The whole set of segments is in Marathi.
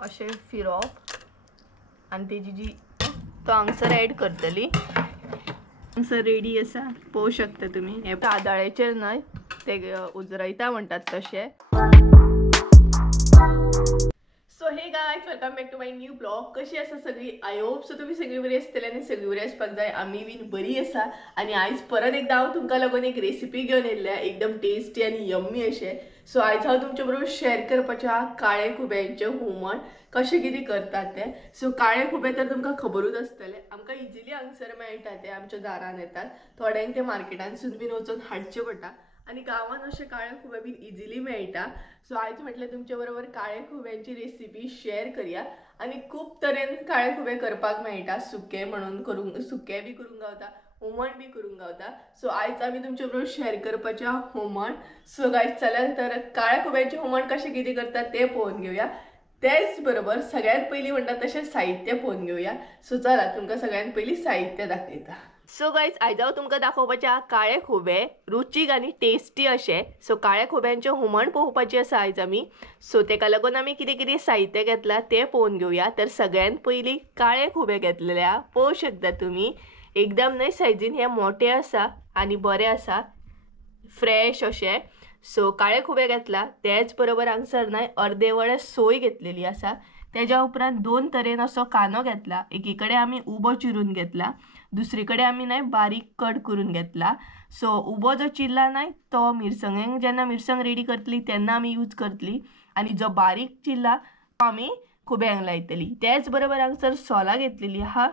अशें फिरप आनी तेजी जी तो हांगसर एड करतली। हांगसर रेडी आसा, पळोवंक शकता तुमी। हे आदाळ्याचेर न्हय, ते उजरायता म्हणटात तशें। सो हे guys, welcome back to my new blog. कशी आसा सगळी? आय होप सो तुम्ही सगळी बरी आसतली आनी सगळी बरी आसपाक जाय। आमी बीन बरी आसा। आनी आयज परत एकदा हांव तुमकां लागून एक रेसिपी घेवन येयल्लें, एकदम टेस्टी आनी यम्मी अशें। सो आयज हांव तुमचे बरोबर शेअर करपाचें आहा काळे खुब्यांचें हुमण कशें कितें करतात तें। सो काळे खुबे तर तुमकां खबरूच आसतलें, आमकां इजिली हांगसर मेळटा, ते आमच्या दारान येतात। थोड्यांक ते मार्केटांसून बीन वचून हाडचें पडटा आनी गांवांत अशें काळे खुबे बीन इजिली मेळटा। सो आयज म्हटलें तुमचे बरोबर काळे खुब्यांची रेसिपी शेअर करूया। आनी खूब तरेन काळे खुबे करपाक मेळटा, सुके म्हणून करूंक, सुके बी करूंक गावता, हुमण बी करूंक गावता। सो आयज आमी तुमचे बरोबर शेअर करपाचें हुमण। सो गायज चला तर काळे खुब्यांचें हुमण कशें कितें करतात तें पळोवन घेवया। तेच बरोबर सगळ्यात पयलीं म्हणटा तशें साहित्य पळोवन घेवया। सो चला तुमकां सगळ्यात पयलीं साहित्य दाखयता। सो गायज, आयज हांव तुमकां दाखोवपाचें काळे खुबे, रुचीक आनी टेस्टी अशें। सो काळे खुब्यांचें हुमण पळोवपाचें आसा आयज आमी। सो तेका लागून आमी कितें कितें साहित्य घेतलां तें पळोवन घेवया। तर सगळ्यात पयलीं काळे खुबे घेतलेले आहा, पळोवंक शकता तुमी। एकदम न्हय सायजीन हे मोठे आसा आनी बरे आसा, फ्रेश अशें। सो काळे खुबे घेतला, तेच बरोबर हांगसर न्हय अर्दे वळे सोय घेतलेली आसा। तेज्या उपरांत दोन तरेन असो कांदो घेतला, एकीकडे आमी उबो चिरून घेतला, दुसरी कडेन आमी न्हय बारीक कट करून घेतला। सो उबो जो चिरला न्हय तो मिरसांगेक जेन्ना मिरसांग रेडी करतली तेन्ना आमी यूज करतली, आनी जो बारीक चिरला तो आमी खुब्यांक लायतली। तेच बरोबर हांगसर सोलां घेतलेली आहा।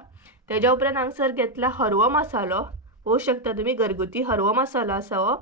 तेज्या उपरांत हांगसर घेतला हरवो मसालो, पळोवंक शकता तुमी, घरगुती हरवो मसालो आसा हो।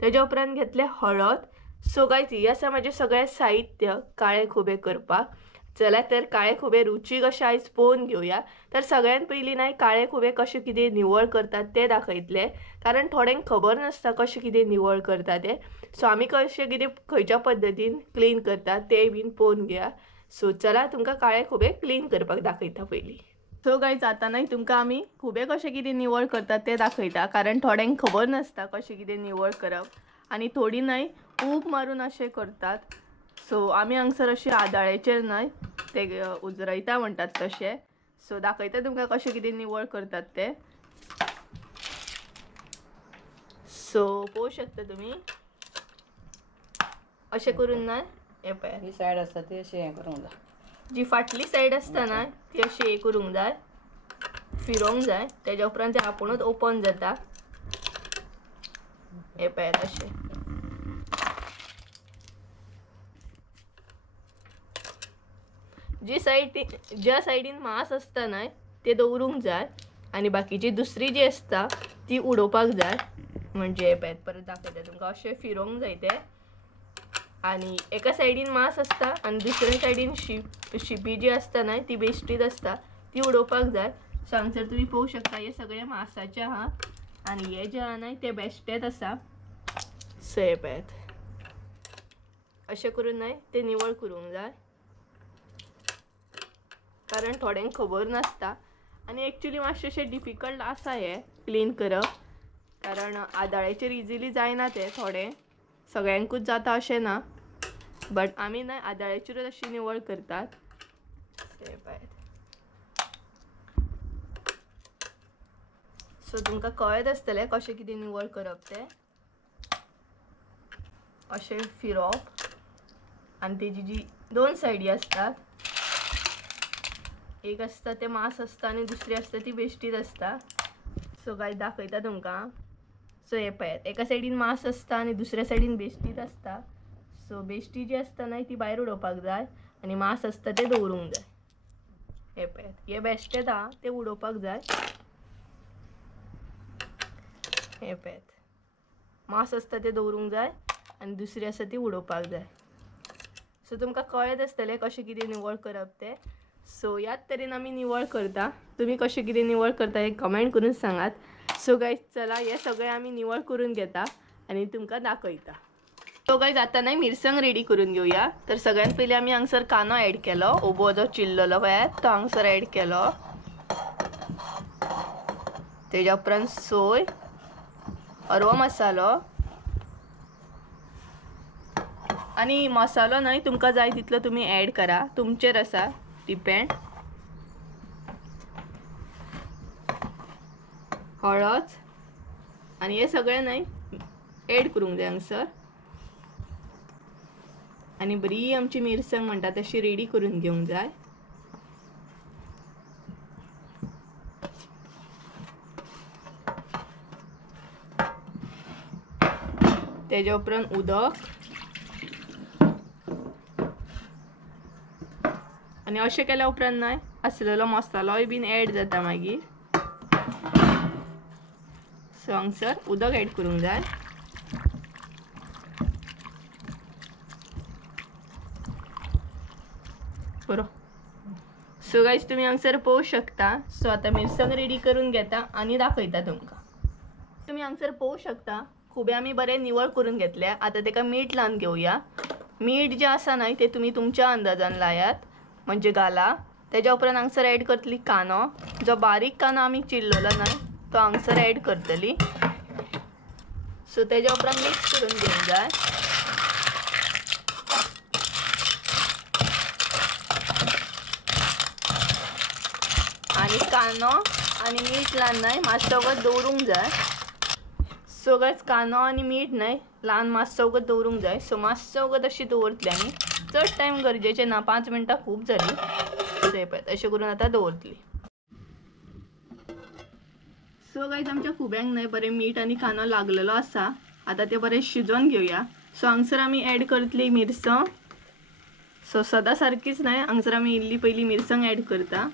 तेज्या उपरांत घेतले हळद। सो गायज, ही आसा म्हाजें सगळें साहित्य काळे खुबे करपाक। चला तर काळे खुबे रुचीक अशें आयज पळोवन घेवया। तर सगळ्यात पयलीं न्हय काळे खुबे कशें कितें निवळ करतात तें दाखयतलें, कारण थोड्यांक खबर नासता कशें कितें निवळ करता तें। सो आमी कशें कितें खंयच्या पद्दतीन क्लीन करतात तें बीन पळोवन घेया। सो चला तुमकां काळे खुबे क्लीन करपाक दाखयता पयलीं। सो गायज, आतां न्हय तुमकां आमी खुबे कशें कितें निवळ करतात तें दाखयता, कारण थोड्यांक खबर नासता कशें कितें निवळ करप, आनी थोडीं न्हय ऊब मारून अशें करतात। सो आमी हांगसर अशें आदाळ्याचेर न्हय, ते उजरायता म्हणटात तशें। सो दाखयता तुमकां कशें कितें निवळ करतात तें। सो पळोवंक शकता तुमी, अशें करून न्हय हे पळय, ही सायड आसता ती अशी हें करूंक जाय, जी फाटली सायड आसता न्हय ती अशी हे करूंक जाय, फिरोंक जाय। तेज्या उपरांत ते आपुणूच ओपन जाता, हे पळय तशें। ज्या सायडीन मांस आसता न्हय ते दवरूंक जाय, आनी बाकीची दुसरी जी आसता ती उडोवपाक जाय। म्हणजे हे पळय परत दाखयता तुमकां, अशें फिरोंक जाय तें। आनी एका सायडीन मांस आसता आनी दुसऱ्या सायडीन शिपी जी आसता न्हय ती बेश्टीत आसता, ती उडोवपाक जाय। सो हांगसर तुमी पळोवंक शकता हे सगळे मांसाचे आहा, आनी हे जे आहा न्हय ते बेश्टेत आसा। सो हे पळयात, अशें करून न्हय ते निवळ करूंक जाय, कारण थोड्यांक खबर नासता। आनी एक्चुअली मातशें अशें डिफिकल्ट आसा हे क्लीन करप, कारण आदाळ्याचेर इजिली जायना ते, थोडे सगळ्यांकूच जाता अशें ना, बट आमी न्हय आदाळ्याचेरूच अशी निवळ करतात। सो तुमकां कळत आसतलें कशें कितें निवळ करप तें। अशें फिरप आनी तेजी जी दोन सायडी आसतात, एक आसता ते मांस आसता आनी दुसरी आसता ती बेश्टीत आसता। सो गायज दाखयता तुमकां। सो हे पळयात, एका सायडीन मांस आसता आनी दुसऱ्या सायडीन बेश्टीत आसता। सो बेश्टी जी आसता न्हय ती भायर उडोवपाक जाय, आनी मांस आसता ते दवरूंक जाय। हे पळयात, हे बेश्टेत आहा ते उडोवपाक जाय। हे पळयात, मांस आसता ते दवरूंक जाय आनी दुसरी आसा ती उडोवपाक जाय। सो तुमकां कळत आसतलें कशें कितें निवळ करप तें। सो ह्याच तरेन आमी निवळ करता। तुम्ही कशें कितें निवळ करता हे कमेंट करून सांगात। सो गायज चला हे सगळें आमी निवळ करून घेता आनी तुमकां दाखयता। सो गायज आतां न्हय मिरसांग रेडी करून घेवया। तर सगळ्यात पयलीं आमी हांगसर कांदो ऍड केलो, उबो जो चिरलेलो पळयात तो हांगसर ऍड केलो। तेज्या उपरांत सोय, हरवो मसालो आणि मसालो न्हय तुमकां जाय तितलो तुम्ही ॲड करा, तुमचेर आसा डिपेंड. हळद आणि हे सगळें न्हय ॲड करूंक जाय हांगसर. आणि बरी आमची मिरसांग म्हणटा तशी रेडी करून घेवंक जाय. तेज्या उपरांत उदक आणि अशें केल्या उपरांत न्हय आसलेलो मसालोय बीन ॲड जाता मागीर. सो हांगसर उदक ॲड करूंक जाय. बरो. सो गायज तुम्ही हांगसर पळोवंक शकता. सो आता मिरसांग रेडी करून घेता आणि दाखयता तुमकां. तुम्ही हांगसर पळोवंक शकता खुबे आमी बरे निवळ करून घेतल्या. आता तेका मीठ लावन घेवया. मीठ जे आसा न्हय ते तुम्ही तुमच्या अंदाजान लायात, म्हणजे घाला. तेज्या उपरांत हांगसर ॲड करतली कांदो. जो बारीक कांदो आमी चिरलेलो न्हय तो हांगसर ॲड करतली. सो तेज्या उपरांत मिक्स करून घेवंक जाय. आणि कांदो आणि मीठ लावन न्हय मातसो वगत दवरूंक जाय. सो गायज कांदो आणि मीठ न्हय ल्हान मातसो वगत दवरूंक जाय. सो मातसो वगत अशी दवरतली आमी. चड टायम गरजेचे ना, 5 मिनटां खूब जाली. सो हे पळय अशें करून आतां दवरतली. सो गायज आमच्या खुब्यांक न्हय बरें मीठ आणि कांदो लागलेलो आसा. आता ते बरें शिजोवन घेवया. सो हांगसर आमी ॲड करतली मिरसांग. सो सदां सारकीच न्हय हांगसर आमी इल्ली पयली मिरसांग ॲड करता.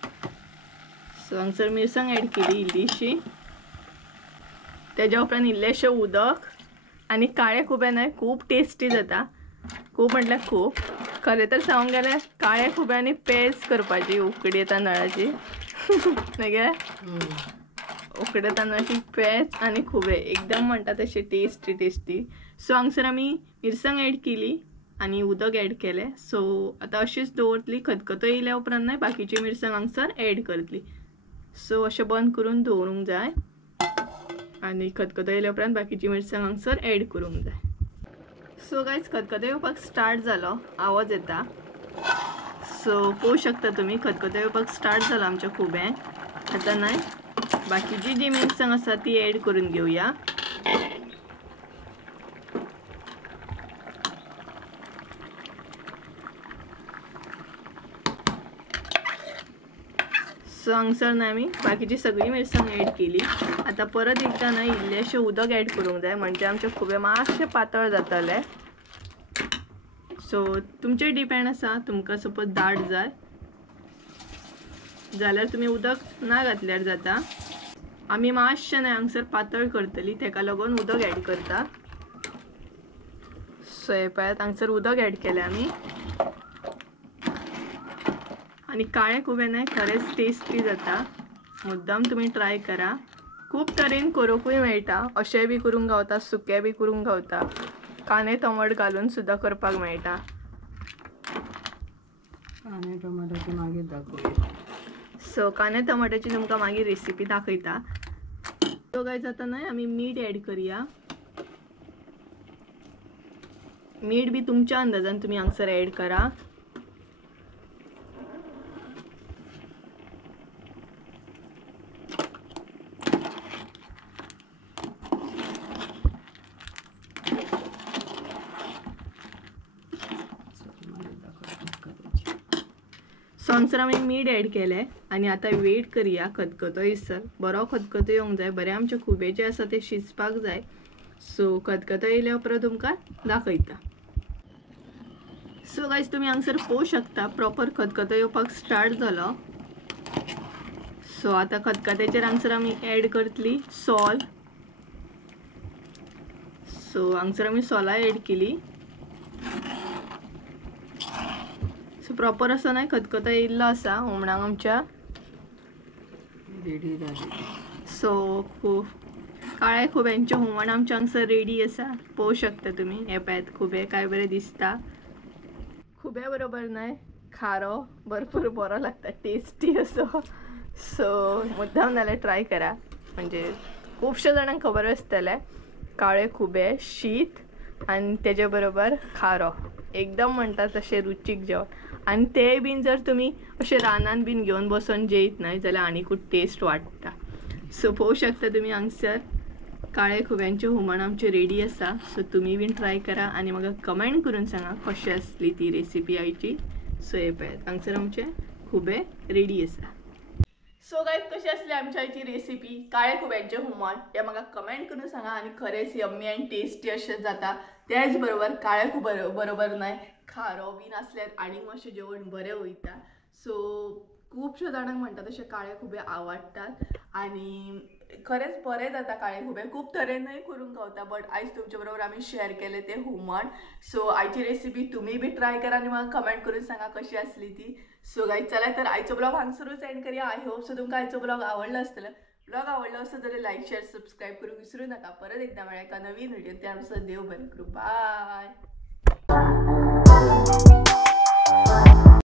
सो हांगसर मिरसांग ॲड केली इल्लीशी. तेज्या उपरांत इल्लेशें उदक आणि काळे खुबे न्हय खूब टेस्टी जाता. खूब म्हटल्यार खूब. खरें तर सांगूंक गेल्यार काळे खुब्यांनी पेज करपाची उकडी तांदळाची. न्हय गे उकडे तांदळाची पेज आणि खुबे एकदम म्हणटा तशी टेस्टी टेस्टी. सो हांगसर आमी मिरसांग ॲड केली आणि उदक ॲड केलें. सो आतां अशीच दवरतली. खतखतो येयल्या उपरांत न्हय बाकीची मिरसांग हांगसर ॲड करतली. सो अशें बंद करून दवरूंक जाय आणि खतखतो येयल्या उपरांत बाकीची मिरसांग हांगसर ॲड करूंक जाय. सो गायज खतखतो येवपाक स्टार्ट जालो, आवाज येता. सो पळोवंक शकता तुमी खतखतो येवपाक स्टार्ट जालो आमच्या खुब्यांक. आतां न्हय बाकीची जी मिरसांग आसा ती ॲड करून घेवया. सो हांगसर न्हय आमी बाकीची सगळी मिरसांग ॲड केली. आता परत एकदा न्हय इल्लेशें उदक ॲड करूंक जाय, म्हणजे आमचे खुबे मातशे पातळ जातले. सो तुमचेर डिपेंड आसा, तुमकां सपोज दाट जाय जाल्यार तुमी उदक ना घातल्यार जाता. आमी मातशें न्हय हांगसर पातळ करतली तेका लागून उदक ॲड करता. सो हे पळयात हांगसर उदक ॲड केलें आमी. आणि काळे खुबे न्हय खरेंच टेस्टी जाता. मुद्दाम तुम्ही ट्राय करा. खूब तरेन करूंकूय मेळटा. अशें बी करूंक गावता, सुकें बी करूंक गावता, कांदे टमाट घालून सुद्दां करपाक मेळटा. कांदे टमाटाची मागीर दाखोवया. सो कांदे टमाटाची तुमकां मागीर रेसिपी दाखयता. सो गायज आतां न्हय आमी मीठ ॲड करया. मीठ बी तुमच्या अंदाजान तुम्ही हांगसर ॲड करा. सो हांगसर आमी मीठ ॲड केलें आणि आता वेट करया खतखतो येयसर. बरो खतखतो येवंक जाय, बरे आमचे खुबे जे आसा ते शिजपाक जाय. सो खतखतो येयल्या उपरांत तुमकां दाखयता. सो गायज तुम्ही हांगसर पळोवंक शकता प्रॉपर खतखतो येवपाक स्टार्ट जालो. सो आता खतखत्याचेर हांगसर आमी ॲड करतली सॉल्ट. सो हांगसर आमी सोलाय ॲड केली. सो प्रॉपर असो नाही खतखतो येयल्लो आसा हुमणाक आमच्या रेडी जाली. सो खूब काळे खुब्यांचे हुमण आमच्या हांगसर रेडी आसा. पळोवंक शकता तुमी. हे पळयात खुबे काय बरे दिसता. खुब्या बरोबर न्हय खारो भरपूर बरो लागता, टेस्टी असो. सो मुद्दाम नाल्यार ट्राय करा, म्हणजे खुबशे जाणांक खबर आसतलें. काळे खुबे, शीत आणि तेजे बरोबर खारो एकदम म्हणतात तशें रुचीक जेवण आणि ते बीन जर तुम्ही अशें रानान बीन घेवन बसून जेयत न्हय जाल्यार आनीकूच टेस्ट वाडटा. सो पळोवंक शकता तुम्ही हांगसर काळे खुब्यांचे हुमण आमचे रेडी आसा. सो तुम्ही बीन ट्राय करा आणि म्हाका कमेंट करून सांगा कशी आसली ती रेसिपी आयची. सो हे पळयात हांगसर आमचे खुबे रेडी आसा. सो गायज कशी असली आमच्या आयची रेसिपी काळे खुब्यांचे हुमण हे म्हाका कमेंट करून सांगा. आणि खरेंच यम्मी अँड टेस्टी अशें जाता. त्याच बरोबर काळे खूब बरोबर न्हय खारो बीन आसल्यार आनीक मातशें जेवण बरें वयता. सो खुबशे जाणांक म्हणटा तशें काळे खुबे आवडटात आणि खरेंच बरें जाता काळे खुबे खूब तरेनय करूंक गावता. बट आयज तुमचे बरोबर आमी शेअर केले ते हुमण. सो आयची रेसिपी तुम्ही बी ट्राय करा आणि म्हाका कमेंट करून सांगा कशी असली ती. सो गायज चला तर आयचो ब्लॉग हांगसरूच एंड करूया. आय होप सो तुमकां आयचो ब्लॉग आवडलो आसतलो. ब्लॉग आवडलो असेल जाल्यार लाईक शेअर सबस्क्राईब करूंक विसरू नका. परत एकदा मेळ्या एका नवीन व्हिडिओ. त्यानुसार देव बरें करूं. बाय.